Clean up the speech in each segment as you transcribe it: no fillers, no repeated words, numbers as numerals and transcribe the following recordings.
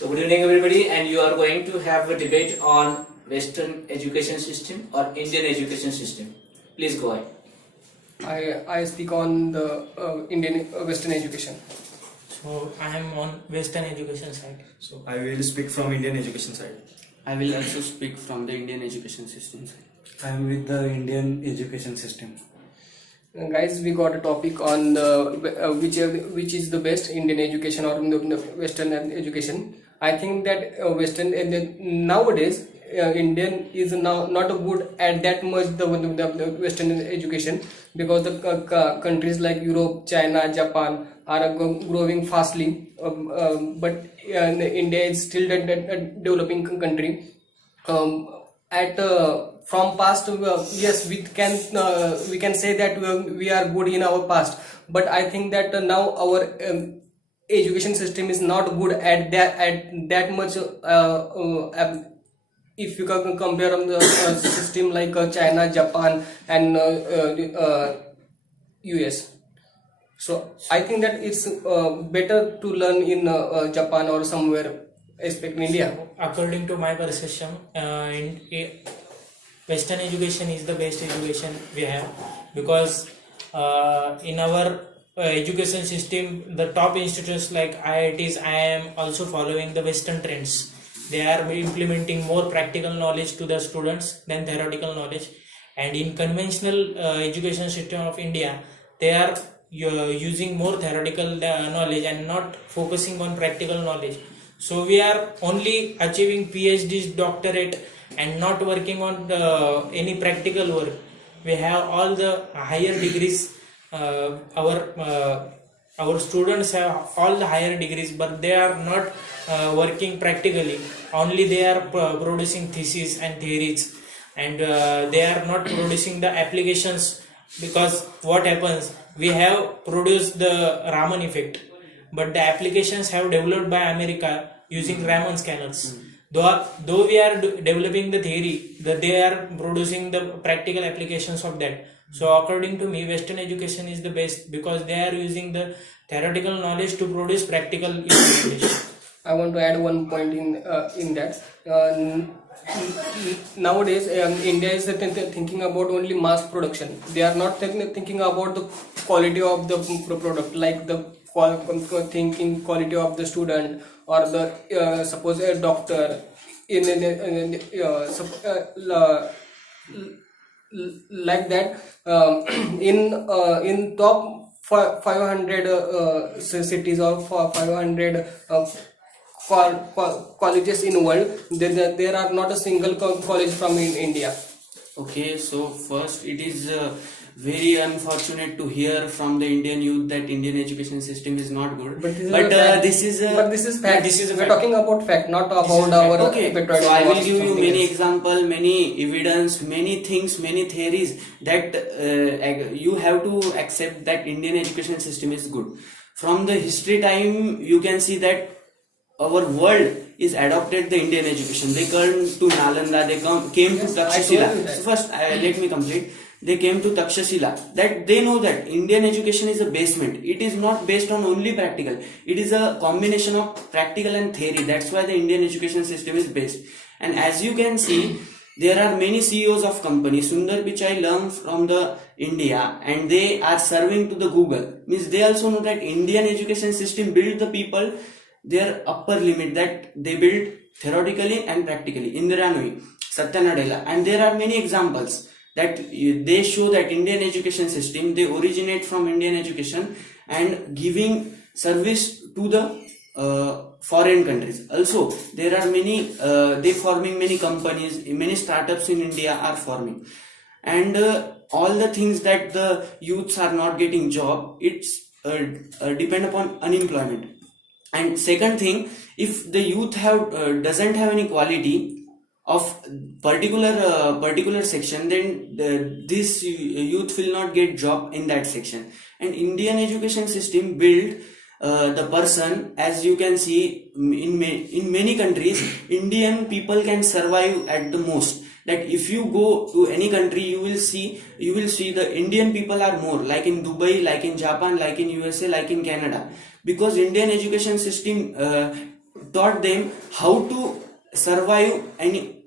So good evening everybody, and you are going to have a debate on Western education system or Indian education system. Please go ahead. I speak on the Indian Western education. So I am on Western education side. So I will speak from Indian education side. I will also speak from the Indian education system side. I am with the Indian education system. Guys, we got a topic on the which is the best Indian education or the Western education. I think that Western nowadays Indian is now not good at that much the Western education, because the countries like Europe, China, Japan are growing fastly, but India is still a developing country. From past, yes, we can say that we are good in our past, but I think that now our education system is not good at that much. If you can compare on the system like China, Japan, and US. So I think that it's better to learn in Japan or somewhere, especially in India. According to my perception, Western education is the best education we have, because in our education system, the top institutes like IITs, IIM also following the Western trends. They are implementing more practical knowledge to the students than theoretical knowledge. And in conventional education system of India, they are using more theoretical knowledge and not focusing on practical knowledge. So we are only achieving PhDs, doctorate, and not working on any practical work. We have all the higher degrees. Our students have all the higher degrees, but they are not working practically. Only they are producing theses and theories, and they are not producing the applications. Because what happens, we have produced the Raman effect, but the applications have developed by America using Raman scanners. Though we are developing the theory, that they are producing the practical applications of that. So according to me, Western education is the best, because they are using the theoretical knowledge to produce practical implementation. I want to add one point in that. Nowadays, India is thinking about only mass production. They are not thinking about the quality of the product, like the thinking quality of the student, or the suppose a doctor like that. In top 500 cities or 500 colleges in world, there are not a single college from in India. Okay, so first, it is very unfortunate to hear from the Indian youth that Indian education system is not good. But this is fact. This is a We're fact. talking about fact, not about our Okay, patriotism so I will or give you something many else. example, many evidence, many things, many theories that you have to accept that Indian education system is good. From the history time, you can see that our world is adopted the Indian education. They came to Nalanda, they came to Yes, I told Takshashila. you that. So first, let me complete. They came to Takshashila. That they know that Indian education is a basement. It is not based on only practical. It is a combination of practical and theory. That's why the Indian education system is based. And as you can see, there are many CEOs of companies. Sundar Pichai learned from the India, and they are serving to the Google. Means they also know that Indian education system build the people their upper limit, that they build theoretically and practically. Indira Nooyi, Satya Nadella, and there are many examples that they show that Indian education system, they originate from Indian education and giving service to the foreign countries. Also, there are many, they forming many companies, many startups in India are forming, and all the things that the youths are not getting job, it's depend upon unemployment. And second thing, if the youth doesn't have any quality of particular section, then this youth will not get job in that section. And Indian education system build the person, as you can see in many countries, Indian people can survive at the most. That if you go to any country, you will see the Indian people are more, like in Dubai, like in Japan, like in USA, like in Canada, because Indian education system taught them how to survive any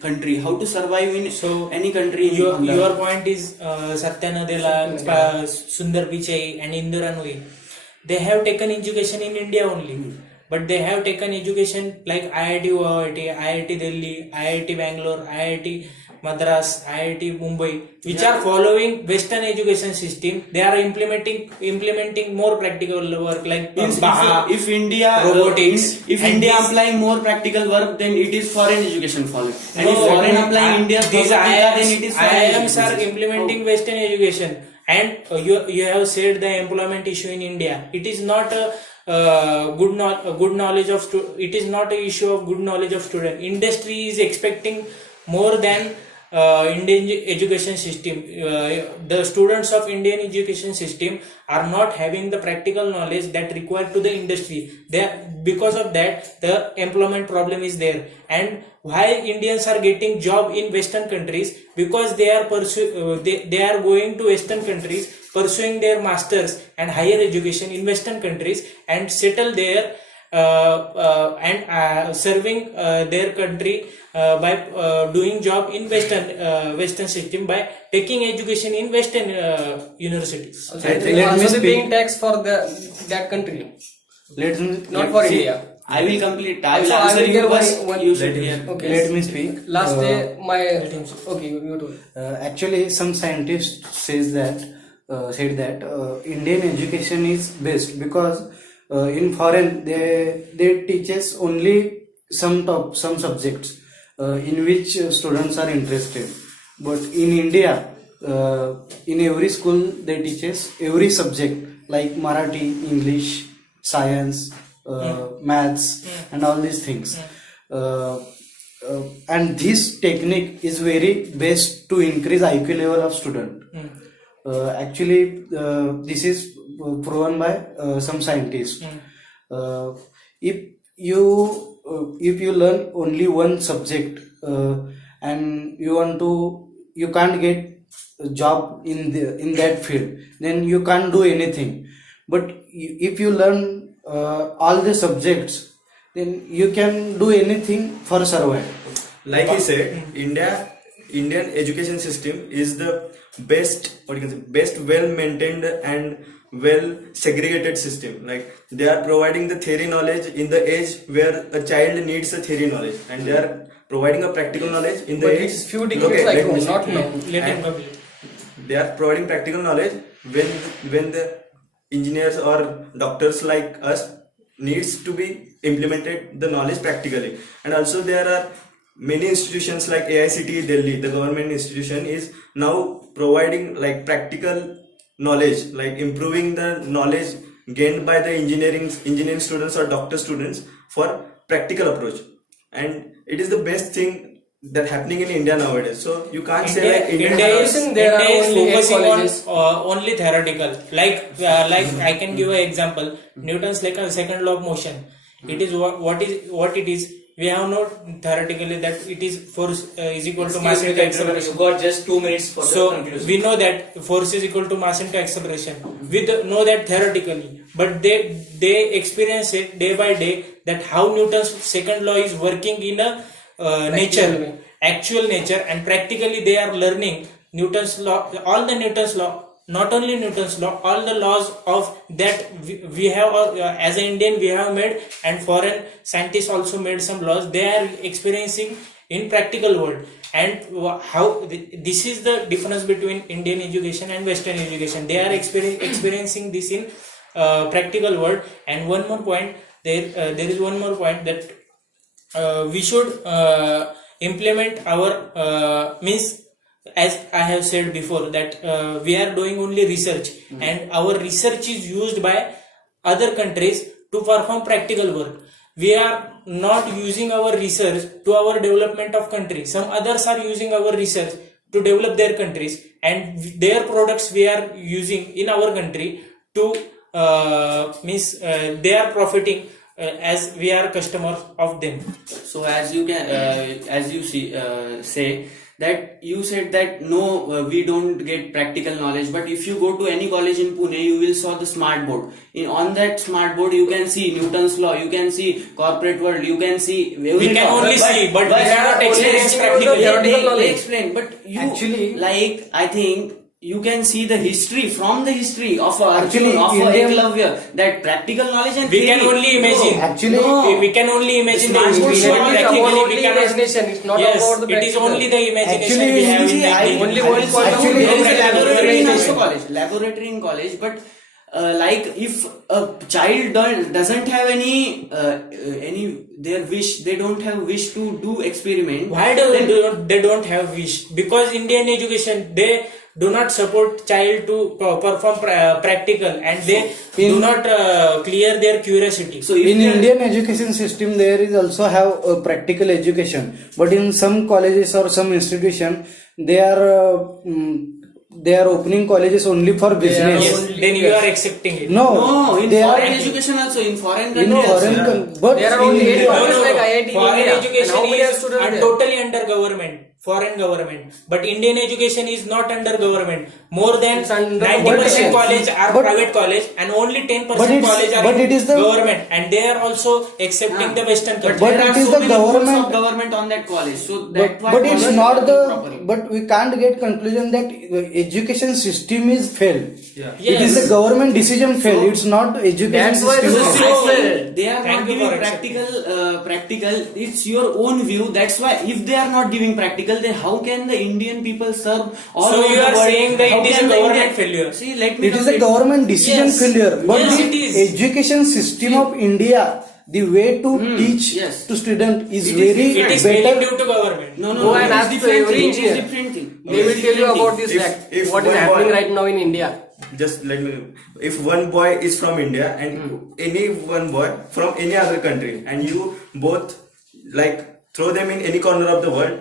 country, how to survive in any country. Your point is Satya Nadella, Sundar Pichai and Indira Nooyi. They have taken education in India only, but they have taken education like IIT Guwahati, IIT Delhi, IIT Bangalore, IIT Madras, IIT Mumbai, which are following Western education system. They are implementing more practical work like if India robotics. if India applying more practical work, then it is foreign education following. And if foreign applying India's these then it is foreign IIMs are education. implementing Western education. And you have said the employment issue in India. It is not a good knowledge of it is not an issue of good knowledge of student. Industry is expecting more than Indian education system. The students of Indian education system are not having the practical knowledge that required to the industry. Because of that, the employment problem is there. And why Indians are getting job in Western countries? Because they are they are going to Western countries, pursuing their masters and higher education in Western countries and settle there and serving their country by doing job in Western system by taking education in Western universities. Also, they paying tax for that country, not for India. I will complete. I will So answer you, one- you should hear. Okay. Let me speak. Last day, okay, you told. Actually, some scientists said that Indian education is best because in foreign they teaches only some subjects in which students are interested, but in India in every school they teaches every subject like Marathi, English, science, maths and all these things. And this technique is very best to increase IQ level of student. Actually, this is proven by some scientists. If you learn only one subject and you can't get a job in that field, then you can't do anything. But if you learn all the subjects, then you can do anything for survival. Like he said, Indian education system is the best well maintained and well segregated system. Like they are providing the theory knowledge in the age where a child needs a theory knowledge, and they are providing a practical knowledge in the But age. it's few decades ago, not now. Let him complete. They are providing practical knowledge when the engineers or doctors like us needs to be implemented the knowledge practically. And also there are many institutions like AICTE Delhi, the government institution, is now providing like practical knowledge, like improving the knowledge gained by the engineering students or doctor students for practical approach. And it is the best thing that happening in India nowadays. So you can't say like India is there are only focusing colleges. on only theoretical. Like I can give an example. Newton's second law of motion. It is what it is. We have not theoretically that it is force is equal to mass into acceleration. You got just 2 minutes for the So conclusion. we know that force is equal to mass into acceleration. We know that theoretically, but they experience it day by day that how Newton's second law is working in a nature, actual nature, and practically they are learning Newton's law, all the Newton's law. Not only Newton's law, all the laws of that we have as an Indian we have made, and foreign scientists also made some laws. They are experiencing in practical world, and how this is the difference between Indian education and Western education. They are experiencing this in practical world. And one more point, there is one more point that we should implement our means. As I have said before that we are doing only research, and our research is used by other countries to perform practical work. We are not using our research to our development of country. Some others are using our research to develop their countries, and their products we are using in our country to they are profiting as we are customers of them. So as you can say that you said that no, we don't get practical knowledge, but if you go to any college in Pune, you will saw the smart board. On that smart board, you can see Newton's law, you can see corporate world, you can see every We can law. only see, but we cannot experience they- practically. they explain, but you Actually- like I think you can see the history from the history of Actually, Arjun, of Indian- Eklavya, that practical knowledge and We can theory. only imagine. No, Actually- no. We can only imagine the Smart board history, should but not be practically about we only cannot. imagination, it's not Yes, about the it is practical. only the imagination Actually, we have in See, the I only I one will- point of Actually, there is a view. laboratory in also Imagination. college, laboratory in college, but like if a child doesn't have any their wish, they don't have wish to do experiment. Why they don't have wish? Because Indian education, they do not support child to perform practical, and they do not clear their curiosity. So if In they are- Indian education system, there is also have a practical education, but in some colleges or some institution, they are opening colleges only for business. Yes, then you are accepting it. No, no, in they foreign are education also, in foreign in country also. foreign, but There are in only 8 India- colleges like IIT in Foreign India. And education how many are is students there? totally under government, foreign government. But Indian education is not under government. More than It's under 90% but- college are but- private college, and only 10% But it's- college are but in it is the- government, and they are also accepting the Western But culture. But there it are is so the many rules government- of government on that college, so that but it's not the properly. but we can't get conclusion that education system is failed. It is Yes. the government decision failed. It's not education That's why system. the failed. system- I feel they are Thank not you giving for practical. It's your own view. That's why if they are not giving practical, then how can the Indian people serve all So over you the are world? saying that How it is can a the government Indian- failure? See, let me It is a complete. government decision Yes. failure. But Yes, the it is. education system of India, the way to teach yes. to student is It is very It is failing better. due to government. No, Go it and is ask different every thing. It is engineer. different thing. They will tell you about this If- fact. if What is one happening boy- right now in India. Just let me, if one boy is from India and any one boy from any other country, and you both like throw them in any corner of the world,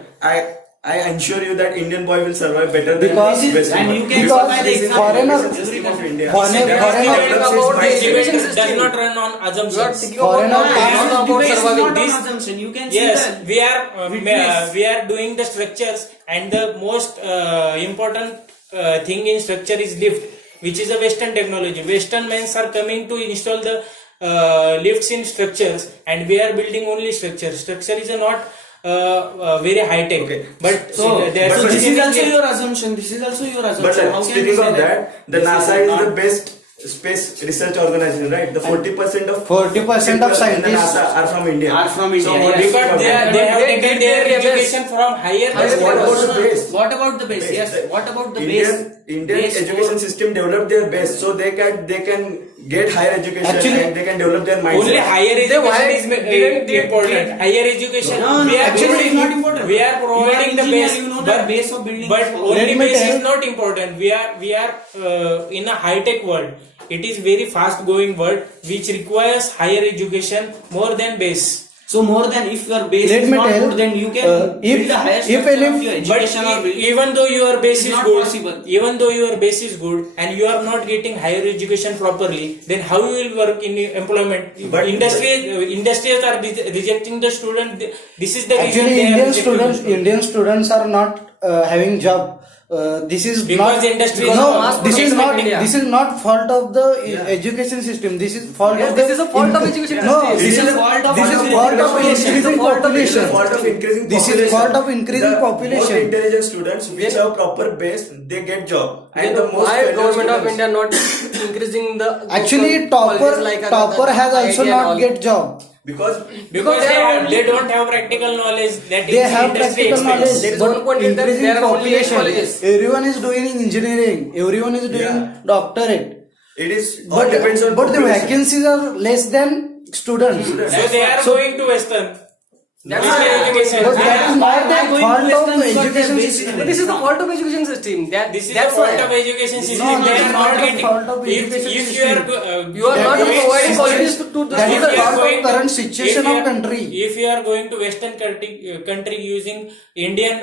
I ensure you that Indian boy will survive better than Because- this Western and boy. you can Because survive the exam. foreigner- System of India. Foreigner- This foreigner- debate about the this education debate does system. not run on You are assumptions. thinking about Foreigner- not about Debate is surviving. not on This- assumption. You can see Yes, that. we are doing the structures, and the most important thing in structure is lift, which is a Western technology. Western men are coming to install the lifts in structures, and we are building only structure. Structure is not very high tech. Okay. But So, there so is this is a- also your assumption. This is also your But assumption. How can you speaking say of that, the This NASA is not- the best space research organization, right? The 40% of 40% of people in the scientists NASA are from India. Are from India, So what yes. is because from they India? have They taken did their their best. education from higher But what about the base? What about the base? Base. Yes. What about the Indian, base? Indian Base education for- system developed their best, so they can get higher education Actually- and they can develop their mindset. only higher why education is didn't they- important. Higher education, No, we are actually providing- it's not important. We are You providing are the engineer, base, you know but the base of building but is- only Let me base tell- is not important. We are in a high tech world. It is very fast going world which requires higher education more than base. So more than if your base Let is me not tell, good, then you can if- build a higher if structure any- of your But education or build. even though your base It's is not good, possible. even though your base is good, and you are not getting higher education properly, then how you will work in employment? But- Industries are rejecting the student. This is the reason Actually, they are Indian rejecting the students, student. Indian students are not having job. This is Because not industry because is no, mass this is produced not in India. this is not fault of the education system. This is fault Yes, of the this is a fault of education No, system. this is fault of this is education fault of system. increasing This is a fault of population. It's a fault of increasing This is population. fault of increasing The population. most intelligent students which have proper base, they get job. And the most Why failure government of students- India not increasing the Actually, colleges like topper has also IIT and all? not get job. because Because they are they don't have practical knowledge. That They is have industry practical expects. knowledge, There is but one point in that increasing there are only eight population. colleges. Everyone is doing engineering. Everyone is doing Yeah. doctorate. it is all But depends on but the population. vacancies are less than students. So they are going to Western. That's Western why- education. But that is not the going to fault of Western the because their education base is system. But this is the fault of education system. This is the That's fault why. of education system. No, They this are is not not the getting. fault of If education if you are system. You are not That is- providing colleges to the That is the If you are fault of going to- current situation if you of are- country. If you are going to Western country using Indian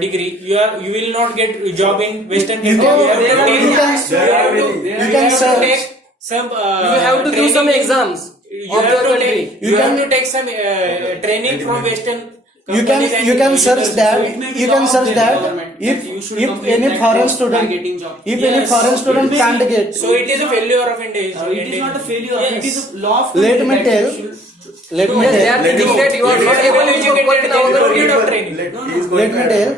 degree, you will not get job in Western You country. can- You have to you take- can- you have to- you you can have to search. take some. You have to give some exams You of have your to country. take. You have to take some training from Western companies and you can search universities. that. So it may be You law can of search the that government if that you should if complete any that foreign course by student getting job. if any Yes, foreign it student may can't be. get. So it is a failure of India. It is not a failure. Yes. It is a law of Let country me that tell. you should- Let me Yes, they tell. are thinking that you are not able to work in our Let country. training. Let me tell.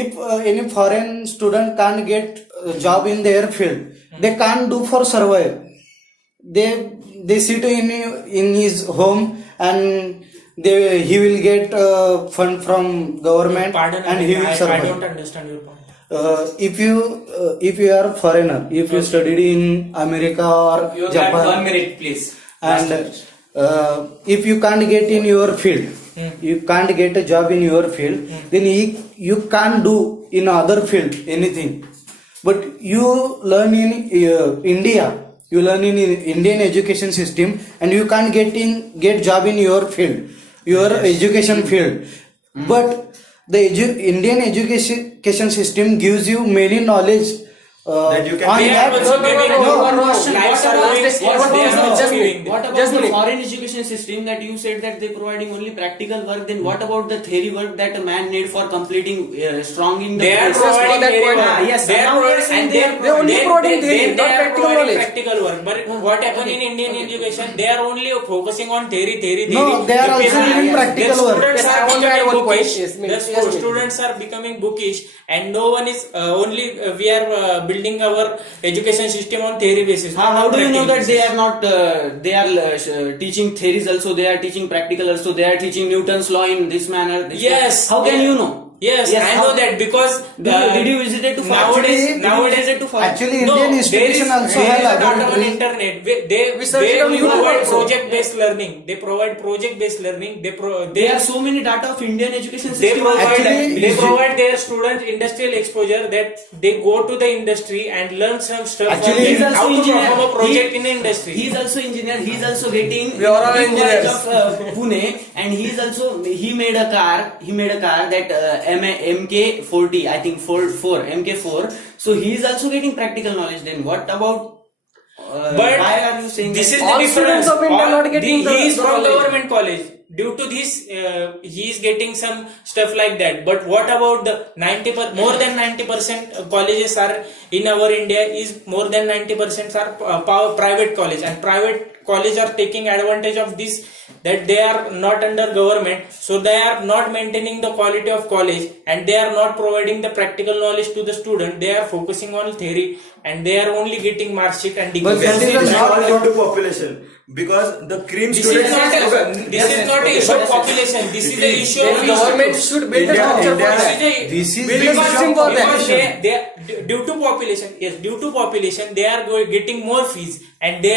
If any foreign student can't get a job in their field, they can't do for survive. They sit in his home and he will get fund from government Pardon, and he will I survive. don't understand your point. If you are foreigner, if you studied in America or You have Japan, 1 minute, please. and if you can't get in your field, you can't get a job in your field, then you can't do in other field anything. But you learn in India, you learn in Indian education system, and you can't get job in your field, your education field. But the Indian education system gives you many knowledge That you can on They are that. also giving No, you no, life service. Yes, they are also giving. What about Just the minute. foreign education system that you said that they providing only practical work? Then what about the theory work that a man need for completing stronging the They are process? providing that theory point. work. Ah, yes, They are now we are providing, saying and they are They are only providing theory, they not are practical providing knowledge. practical work. But what happened in Indian education? They are only focusing on theory. No, they are also giving practical work. Students Yes, I are want to add becoming one point. bookish. Yes, The yes, yes. students are becoming bookish, and no one is only. We are building our education system on theory basis. How do you know that they basis. are not teaching theories also, they are teaching practical also, they are teaching Newton's law in this manner? Yes. How can Yeah. you know? Yes, I how- know that because Did you visit it to nowadays visit to foreign? Actually, no, Indian there is institution also there have is a data on laboratories. internet. We search it on They YouTube provide also. project based learning. They provide project based learning. There are so many data of Indian education They system. provide Actually, they provide their students industrial exposure, that they go to the industry and learn some stuff. Actually, from he's them, also how to engineer. perform a project He- in the industry. He is also engineer. He is also getting We are all big college engineers. of Pune, and he is also he made a car. He made a car that MK40, I think 4 MK4. So he is also getting practical knowledge. Then what about? But why are you saying this that? is all the difference? students of India are not getting He is the from knowledge. government college. Due to this, he is getting some stuff like that. But what about the more than 90% colleges are in our India is more than 90% are private college, and private college are taking advantage of this, that they are not under government, so they are not maintaining the quality of college, and they are not providing the practical knowledge to the student. They are focusing on theory, and they are only getting mark sheet and But degrees. that is This is not- all due to population, because the cream This students is not an issue of population. This is the issue of Then government institutes. should build a India- structure for India- that. This is Build a because system for that. Because they due to population, yes, due to population, they are getting more fees, and they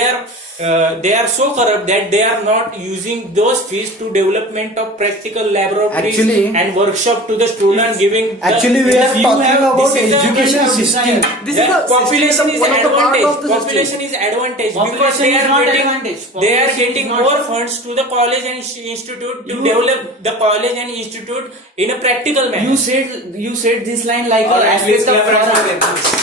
are so corrupt that they are not using those fees to development of practical laboratories Actually- and workshop to the student, giving. Actually, we are you talking have- about this is the education kind of system. desire. This The is the population system, is one of the part advantage. of the system. Population is advantage because Population they is are not getting advantage. they are Population getting is not- more funds to the college and institute to develop the college and institute in a practical manner. You said this line like All an right, please aspect of collaborate foreign. with them.